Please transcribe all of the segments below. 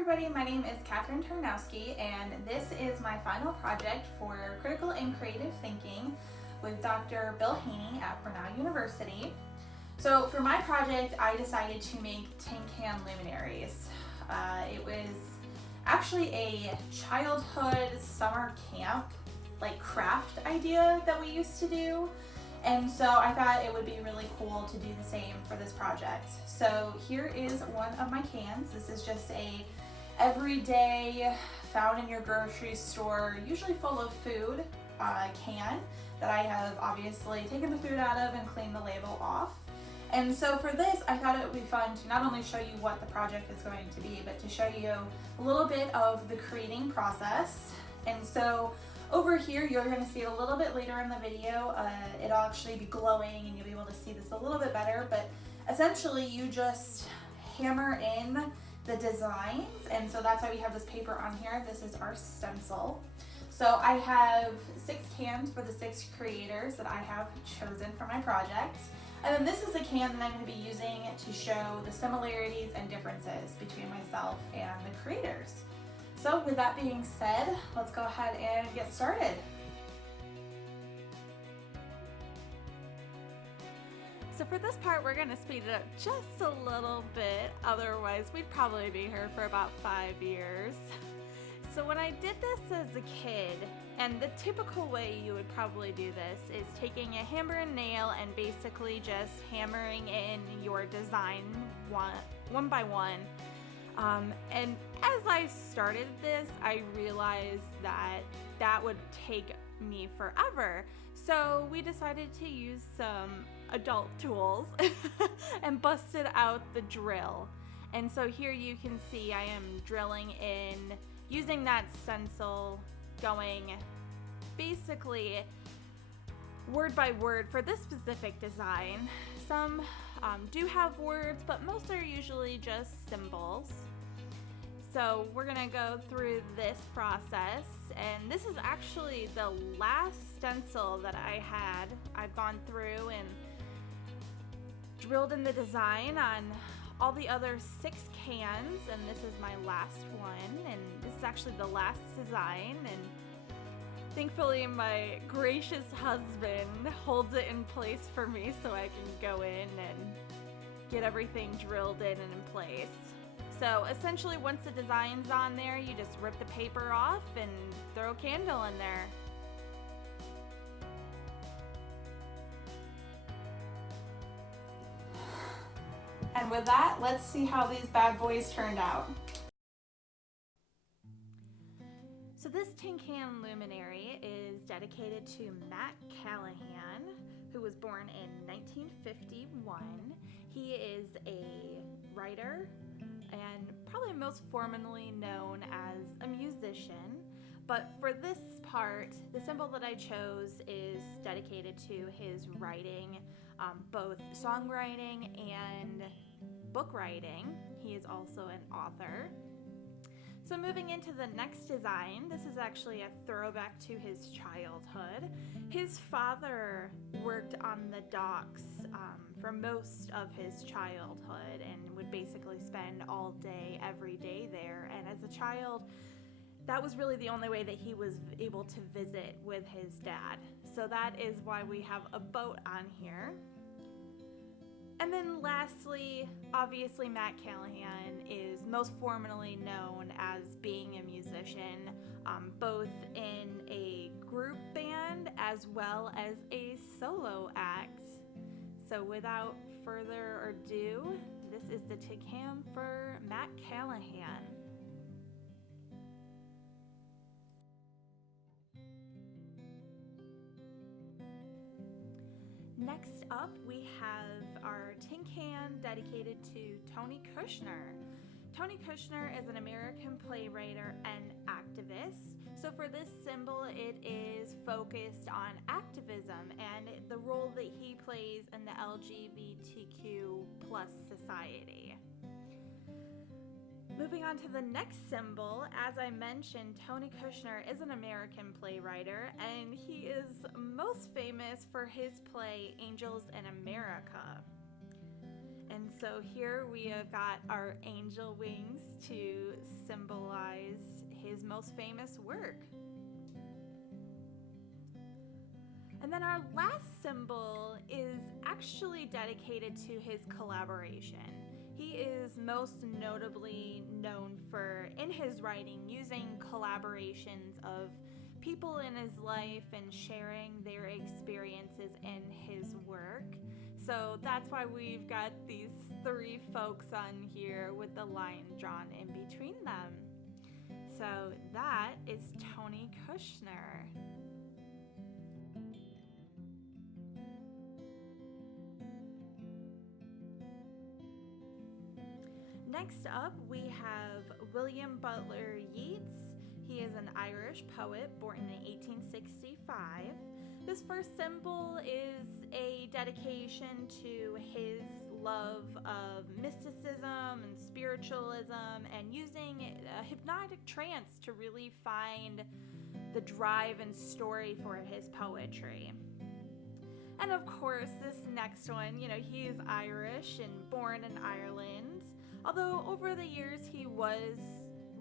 everybody, my name is Tarnowski, and this is my final project for Critical and Creative Thinking with Dr. Bill Haney at Brunel University. So for my project, I decided to make tin can luminaries. It was actually a childhood summer camp, like craft idea that we used to do. And so I thought it would be really cool to do the same for this project. So here is one of my cans. This is just a everyday, found in your grocery store, usually full of food can that I have obviously taken the food out of and cleaned the label off. And so for this, I thought it would be fun to not only show you what the project is going to be, but to show you a little bit of the creating process. And so over here, you're going to see it a little bit later in the video. It'll actually be glowing and you'll be able to see this a little bit better, but essentially you just hammer in the designs, and so that's why we have this paper on here. This is our stencil. So I have 6 cans for the 6 creators that I have chosen for my project. And then this is a can that I'm going to be using to show the similarities and differences between myself and the creators. So with that being said, let's go ahead and get started. So for this part, we're going to speed it up just a little bit, otherwise we'd probably be here for about 5 years. So when I did this as a kid, and the typical way you would probably do this is taking a hammer and nail and basically just hammering in your design one by one. And as I started this, I realized that would take me forever. So we decided to use some adult tools and busted out the drill. And so here you can see I am drilling in, using that stencil, going basically word by word for this specific design. Some do have words, but most are usually just symbols. So we're gonna go through this process, and this is actually the last stencil that I had. I've gone through and drilled in the design on all the other 6 cans, and this is my last one, and this is actually the last design, and thankfully my gracious husband holds it in place for me so I can go in and get everything drilled in and in place. So essentially once the design's on there, you just rip the paper off and throw a candle in there. And with that, let's see how these bad boys turned out. So this tin can luminary is dedicated to Matt Callahan, who was born in 1951. He is a writer and probably most formally known as a musician. But for this part, the symbol that I chose is dedicated to his writing, both songwriting and book writing. He is also an author. So moving into the next design, this is actually a throwback to his childhood. His father worked on the docks for most of his childhood and would basically spend all day, every day there. And as a child, that was really the only way that he was able to visit with his dad. So that is why we have a boat on here. And then lastly, obviously Matt Callahan is most formally known as being a musician, both in a group band as well as a solo act. So without further ado, this is the tin can for Matt Callahan. Next up, we have our tin can dedicated to Tony Kushner. Tony Kushner is an American playwright and activist. So for this symbol, it is focused on activism and the role that he plays in the LGBTQ plus society. Moving on to the next symbol, as I mentioned, Tony Kushner is an American playwright, and he is most famous for his play Angels in America. And so here we have got our angel wings to symbolize his most famous work. And then our last symbol is actually dedicated to his collaboration. He is most notably known for, in his writing, using collaborations of people in his life and sharing their experiences in his work. So that's why we've got these three folks on here with the line drawn in between them. So that is Tony Kushner. Next up, we have William Butler Yeats. He is an Irish poet born in 1865. This first symbol is a dedication to his love of mysticism and spiritualism and using a hypnotic trance to really find the drive and story for his poetry. And of course, this next one, he is Irish and born in Ireland. Although over the years he was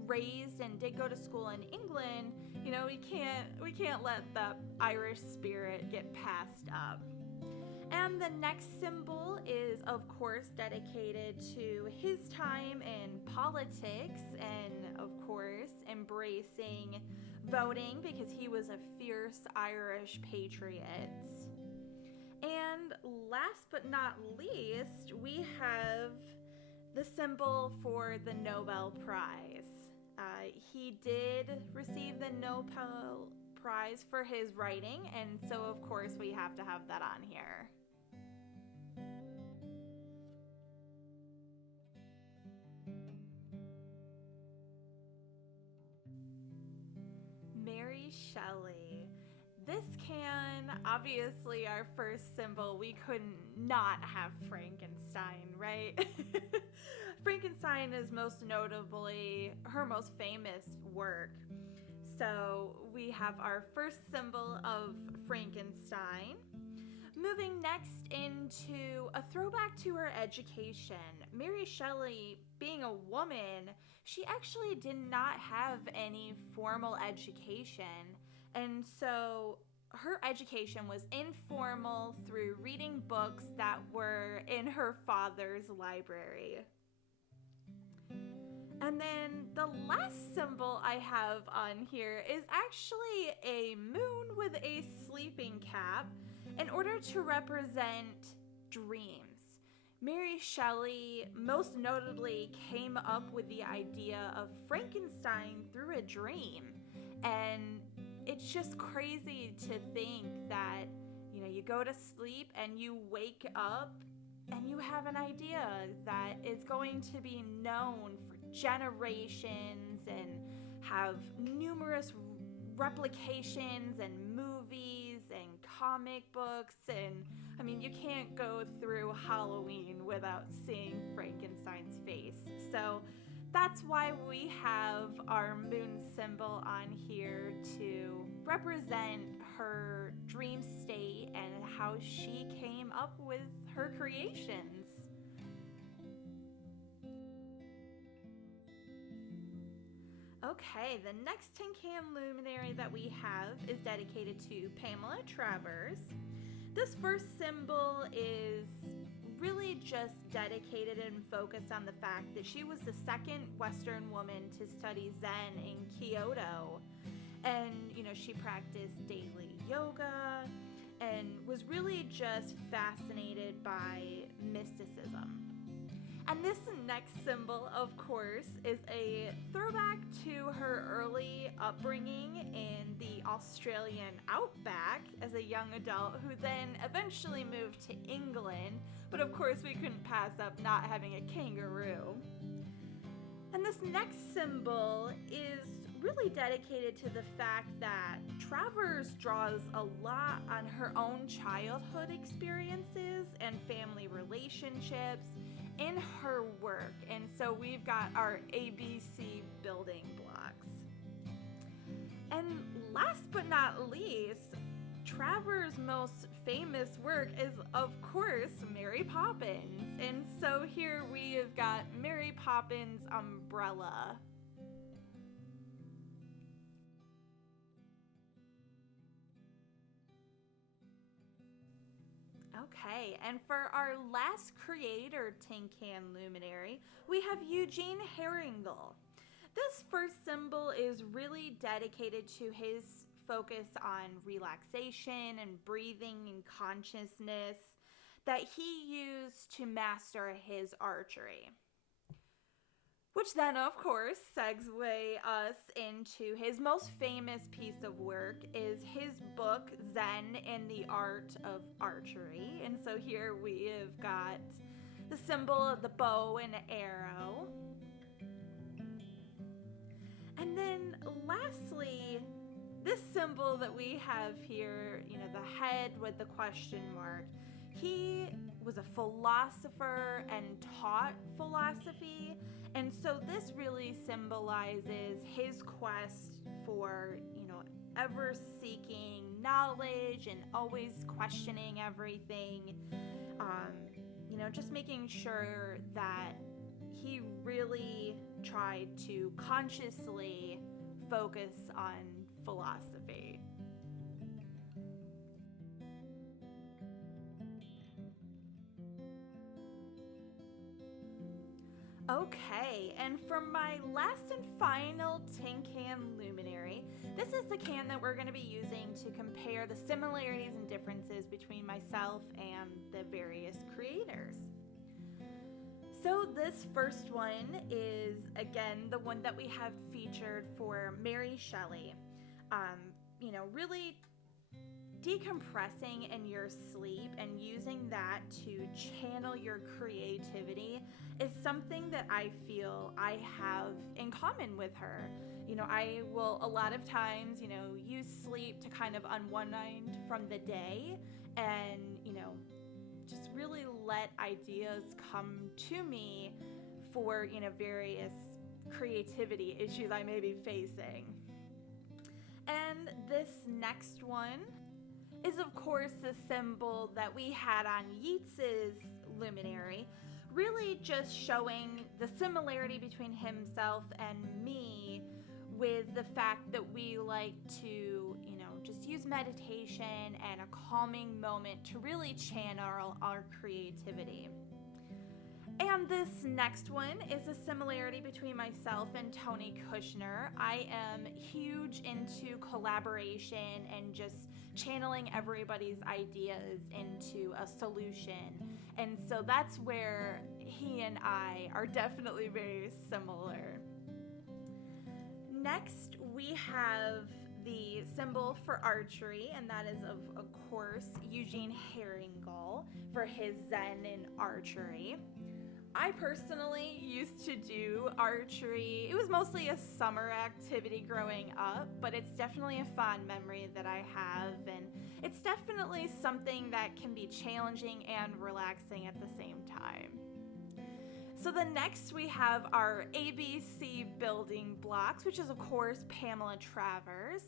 raised and did go to school in England, we can't let the Irish spirit get passed up. And the next symbol is, of course, dedicated to his time in politics and, of course, embracing voting because he was a fierce Irish patriot. And last but not least, we have the symbol for the Nobel Prize. He did receive the Nobel Prize for his writing, and so of course we have to have that on here. Mary Shelley. This obviously our first symbol, we couldn't not have Frankenstein, right? Frankenstein is most notably her most famous work. So we have our first symbol of Frankenstein. Moving next into a throwback to her education. Mary Shelley, being a woman, she actually did not have any formal education. And so her education was informal through reading books that were in her father's library. And then the last symbol I have on here is actually a moon with a sleeping cap in order to represent dreams. Mary Shelley most notably came up with the idea of Frankenstein through a dream. And it's just crazy to think that, you go to sleep and you wake up and you have an idea that is going to be known for generations and have numerous replications and movies and comic books. And you can't go through Halloween without seeing Frankenstein's face. So that's why we have our moon symbol on here to represent her dream state and how she came up with her creations. Okay, the next tin can luminary that we have is dedicated to Pamela Travers. This first symbol is really just dedicated and focused on the fact that she was the second Western woman to study Zen in Kyoto. And, she practiced daily yoga and was really just fascinated by mysticism. And this next symbol, of course, is a throwback to her early upbringing in the Australian outback as a young adult who then eventually moved to England. But of course, we couldn't pass up not having a kangaroo. And this next symbol is really dedicated to the fact that Travers draws a lot on her own childhood experiences and family relationships in her work. And so we've got our ABC building blocks. And last but not least, Travers' most famous work is, of course, Mary Poppins. And so here we have got Mary Poppins' umbrella. Okay, and for our last creator tin can luminary, we have Eugene Herringle. This first symbol is really dedicated to his focus on relaxation and breathing and consciousness that he used to master his archery. Which then, of course, segue us into his most famous piece of work is his book, Zen and the Art of Archery. And so here we have got the symbol of the bow and arrow. And then lastly, this symbol that we have here, the head with the question mark, he was a philosopher and taught philosophy. And so this really symbolizes his quest for, ever seeking knowledge and always questioning everything. Just making sure that he really tried to consciously focus on philosophy. Okay, and for my last and final tin can luminary, this is the can that we're going to be using to compare the similarities and differences between myself and the various creators. So this first one is, again, the one that we have featured for Mary Shelley. Really decompressing in your sleep and using that to channel your creativity is something that I feel I have in common with her. I will a lot of times, use sleep to kind of unwind from the day and, just really let ideas come to me for, various creativity issues I may be facing. And this next one is, of course, the symbol that we had on Yeats's luminary, really just showing the similarity between himself and me with the fact that we like to, just use meditation and a calming moment to really channel our creativity. And this next one is a similarity between myself and Tony Kushner. I am huge into collaboration and just channeling everybody's ideas into a solution. And so that's where he and I are definitely very similar. Next, we have the symbol for archery, and that is, of course, Eugene Herringle for his Zen in archery. I personally used to do archery. It was mostly a summer activity growing up, but it's definitely a fond memory that I have, and it's definitely something that can be challenging and relaxing at the same time. So the next we have our ABC building blocks, which is, of course, Pamela Travers.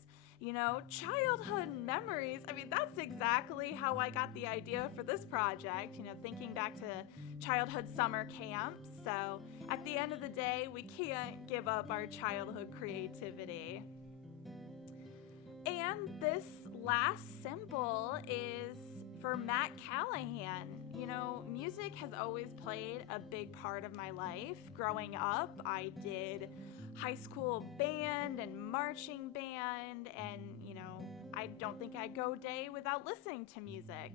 Childhood memories. I mean, that's exactly how I got the idea for this project, thinking back to childhood summer camps. So at the end of the day, we can't give up our childhood creativity. And this last symbol is for Matt Callahan. Music has always played a big part of my life. Growing up, I did high school band and marching band, and I don't think I'd go a day without listening to music.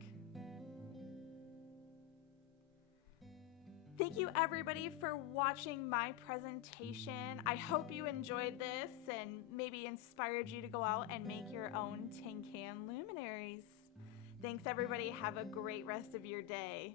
Thank you everybody for watching my presentation. I hope you enjoyed this and maybe inspired you to go out and make your own tin can luminaries. Thanks everybody. Have a great rest of your day.